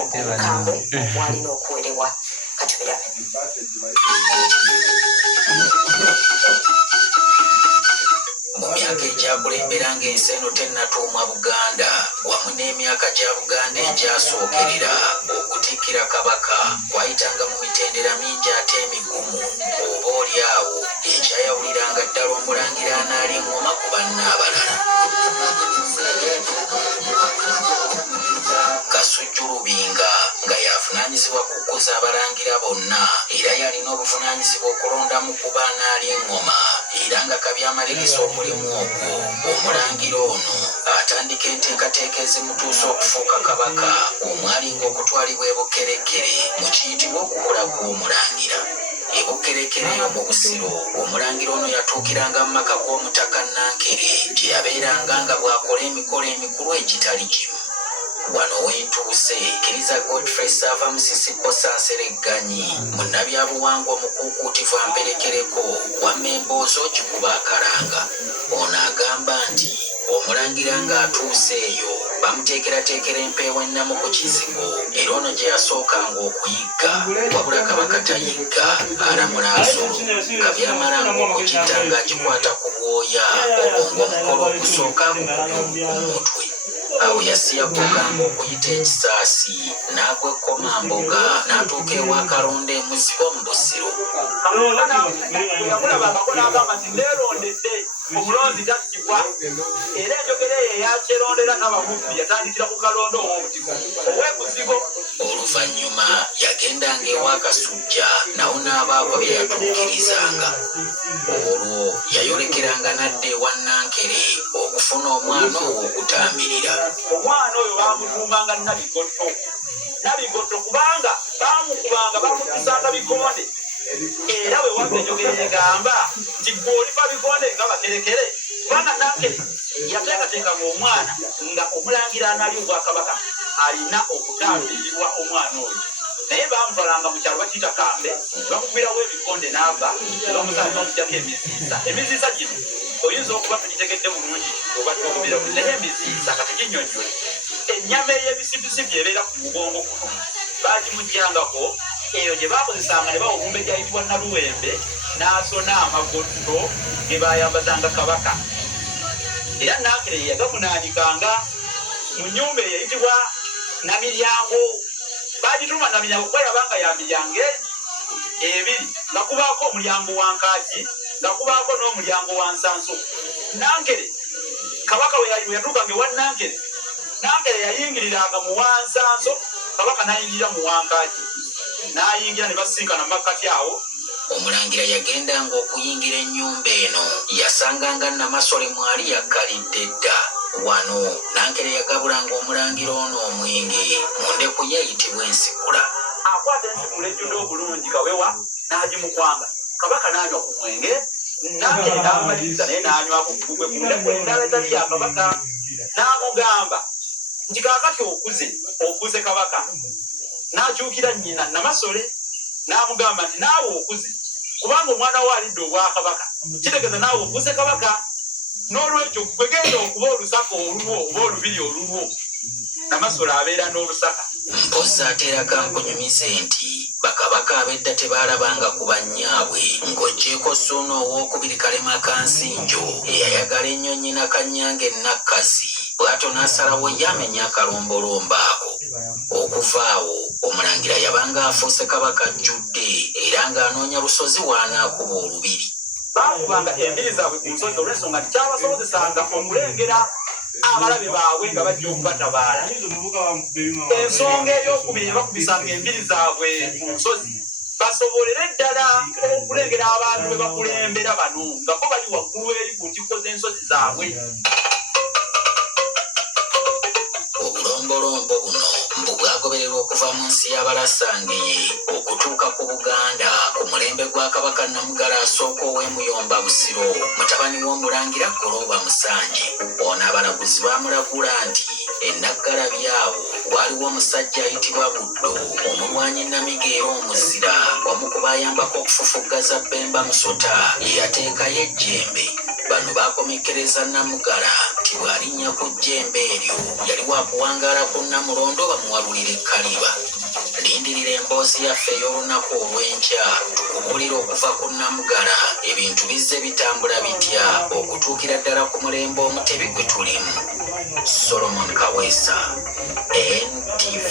obukambwe bwalina okuwerebwa. Katubira mu myaka egyakulemberanga ensi eno tennatuumwa Buganda wamu n'emyaka gya Buganda egyasookerera okutikkira Kabaka kwayitanga mu mitendera mingi ate emigumu, oba oli awo ekyayawuliranga ddala Omulangira anaali ngoma ku banne abalala. Kasujju Lubinga nga yavunaanyizibwa ku kukuza abalangira bonna era yalina obuvunaanyizibwa okulondamu ku banaali engoma, era nga kabyamaliriza omulimu ogwo Omulangira ono atandika enteekateeka ezimutuusa okufuuka Kabaka omwalinga okutwalibwa e Bukerekere mu kiyitibwa okukula kw'Omulangira. E Bukerekere mu Busiro Omulangira ono yatuukiranga mu maka g'Omutaka Nankere gye yabeeranga nga bw'akola emikolo emikulu egitali gimu. Wano wentuuse Kiriza Godfrey Sava Musisipo Sanseregganyi munnabyabuwangwa omukuukuutivu amperekereko wamma emboozi ogikuba akalanga. Ono agamba nti Omulangira ng'atuuse eyo bamuteekerateekera empeewo ennamu ku kizigo, era ono gye yasookanga okuyigga wabula Kabaka tayigga, alamula nsolo. Kabyamalanga okukitta ng'agikwata ku bwoya obwo ng'omukolo ogusooka gukubye ku mutwe. Awo yasiyagukanga okuyita ekisaasi n'agwa ekkomamboga n'atuuka ewa Kalonda emuzibo mu Busiro. Omulonzi takigwa era enjogera eyo eyakyerondera n'ababumbi yatandikira ku Kalonda ow'ebuzigo. Oluvannyuma yagendanga ewa Kasujja nawo n'abaako bye yatuukirizanga. Olwo yayolekeranga n'adda ewa Nankere okufuna omwana ow'okutambirira. Omwana oyo baamutuumanga Nabigotto kubanga baamukubanga bamutisanga bikonde. Era we wabba enjogera egamba nti gw'olifa bikonde nga Bakerekere kubanga Nankere yateekateekanga omwana nga Omulangira anaali Obwakabaka alina okutambirirwa omwana oyo. Naye bamutwalanga mu kyalo bakiyita Kambe, bamukubirawo ebikonde n'ava bamusaali bamuggyako emiziisa. Emiziisa gino oyinza okuba tugitegedde bulungi oba twokubira buli naye emiziisa kati ginnyonnyole. Ennyama ey'ebisibisibi ebeera ku mugongo kuno baagimuggyangako, eyo gye baakozesanga ne bawa obumbe gyayitibwa Naluwembe n'asona amagotto ge baayambazanga Kabaka. Era Nankere ye yagamunaanikanga mu nnyumba eyayitibwa Namiryango. Baagituma Namiryango kuba yabanga ya miryango ebiri, nga kubaako omulyango wa Nkaaki, nga kubaako n'omulyango wa Nsanso. Nankere Kabaka we yatuukanga ewa Nankere, Nankere yayingiriranga mu wa Nsanso, Kabaka n'ayingirira mu wa Nkaaki. N'ayingira ne basinkana mu makkati awo. Omulangira yagendanga okuyingira ennyumba eno yasanganga Namasole mwali yakkalidde dda. Wano Nankere yagabulanga Omulangira ono omwenge mu ndeku ye eyitibwa ensikula. Akwata ensikula ejjudde obulungi kawewa n'agimukwanga. Kabaka n'anywa ku mwenge, Nankere n'amaliriza naye n'anywako kugugwe ku ndeku endala etali ya Kabaka. N'amugamba nti kaakati okuze Kabaka. N'akyukira nnyina Namasole n'amugamba nti naawe okuze kubanga omwana wo alidde Obwakabaka, kitegeeza naawe okuze Kabaka. N'olwekyo gwe genda okuba olusaka olulwo oba olubiri olulwo. Namasole abeera n'olusaka. Mpozzi ateerako nkunyumize nti bakabaka ab'edda tebaalabanga ku bannyaabwe ng'oggyeko Ssuuna owookubiri Kalema Kansinjo eyayagala ennyo nnyina Kanyange Nakkazi, bw'atyo n'asalawo ye amenya akalombolombo ako. Okuva awo Omulangira yabanga afuuse Kabaka ajjudde era ng'anoonya lusozi w'anaakuba olubiri. Baakubanga embiri zaabwe ku nsozi olw'ensonga nti kyabasobozesanga okulengera abalabe baabwe nga bajja okubatabaala. Ensonga ey'okubiri bakubisanga embiri zaabwe ku nsozi basobolere ddala okulengera abantu be bakulembera bano nga bo bali waggulu eri ku ntikko z'ensozi zaabwe. Obulombolombo buno mbu bwagobererwa okuva mu nsi y'Abalasange okutuuka ku Buganda ku mulembe gwa Kabaka Namugala asooka ow'Emuyomba Busiro, mutabani w'Omulangira Goloba Musanje. Ono abalaguzi baamulagula nti eNaggalabi awo waliwo omusajja ayitibwa Buddo, omulwanyi Namigeera omuzira, omu ku baayambako okufufuggaza Bemba Musota ye yateekayo ejjembe. Bano baakomekkereza Namugala nti nti bw'alinnya ku jjembe eryo yali waakuwangaala ku Namulondo bamuwalulira ekkaliba. Lindirira emboozi yaffe ey'olunaku olw'enkya tukubuulira okuva ku Namugala ebintu bizze bitambula bitya okutuukira ddala ku mulembe Omutebi gwe tulimu. Solomon Kaweesa, NTV.